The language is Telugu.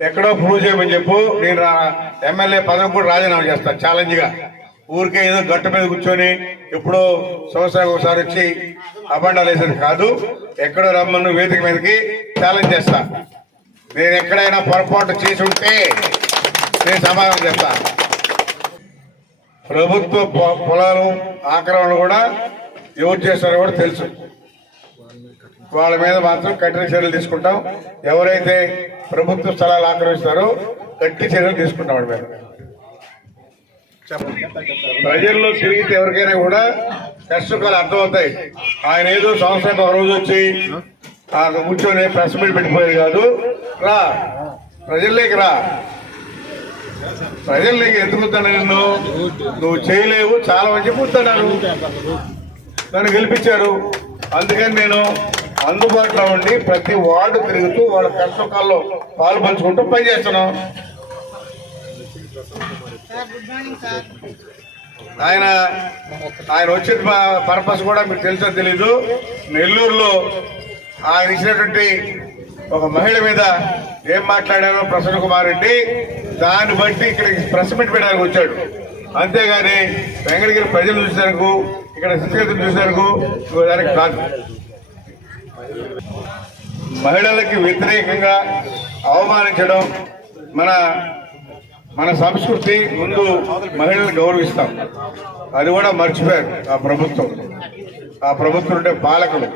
ఎక్కడో ప్రూవ్ చేయమని చెప్పు. నేను రా- ఎమ్మెల్యే పదవి కూడా రాజీనామా చేస్తాను ఛాలెంజ్గా. ఊరికే ఏదో గట్టు మీద కూర్చొని ఎప్పుడో సంవత్సరానికి ఒకసారి వచ్చి అబండాలు వేసేది కాదు. ఎక్కడో రమ్మను వేదిక మీదకి ఛాలెంజ్ చేస్తా. నేను ఎక్కడైనా పొరపాటు చేసి ఉంటే నేను సమాధానం చెప్తా. ప్రభుత్వ పొలాలు ఆక్రమణ కూడా ఎవరు చేస్తారో కూడా తెలుసు. వాళ్ళ మీద మాత్రం కఠిన చర్యలు తీసుకుంటాం. ఎవరైతే ప్రభుత్వ స్థలాలు ఆక్రమిస్తారో గట్టి చర్యలు తీసుకుంటాం వాళ్ళ మీద. ప్రజల్లో తిరిగితే ఎవరికైనా కూడా కష్టకాలు అర్థమవుతాయి. ఆయన ఏదో సంవత్సరానికి ఒక రోజు వచ్చి ఆ కూర్చొని ప్రెస్ మీట్ పెట్టిపోయేది కాదు. రా ప్రజల్లోకి రా. ప్రజల్లోకి ఎత్తుకుతాను నిన్ను? నువ్వు చేయలేవు చాలా మంది చెప్పుతున్నాను నన్ను గెలిపించారు. అందుకని నేను అందుబాటులో ఉండి ప్రతి వార్డు తిరుగుతూ వాళ్ళ కష్టకాల్లో పాలు పంచుకుంటూ పనిచేస్తున్నాం. ఆయన ఆయన వచ్చిన పర్పస్ కూడా మీకు తెలుసో తెలీదు. నెల్లూరులో ఆయన ఇచ్చినటువంటి ఒక మహిళ మీద ఏం మాట్లాడారో ప్రసన్న కుమార్ రెడ్డి దాన్ని బట్టి ఇక్కడ ప్రెస్ మీట్ పెట్టడానికి వచ్చాడు. అంతేగాని వెంకటగిరి ప్రజలు చూసేందుకు ఇక్కడ స్థితిగతులు చూసేందుకు దానికి కాదు. మహిళలకి వ్యతిరేకంగా అవమానించడం మన మన సంస్కృతి ముందు మహిళలు గౌరవిస్తాం. అది కూడా మర్చిపోయారు ఆ ప్రభుత్వం. ఆ ప్రభుత్వం ఉండే పాలకులు.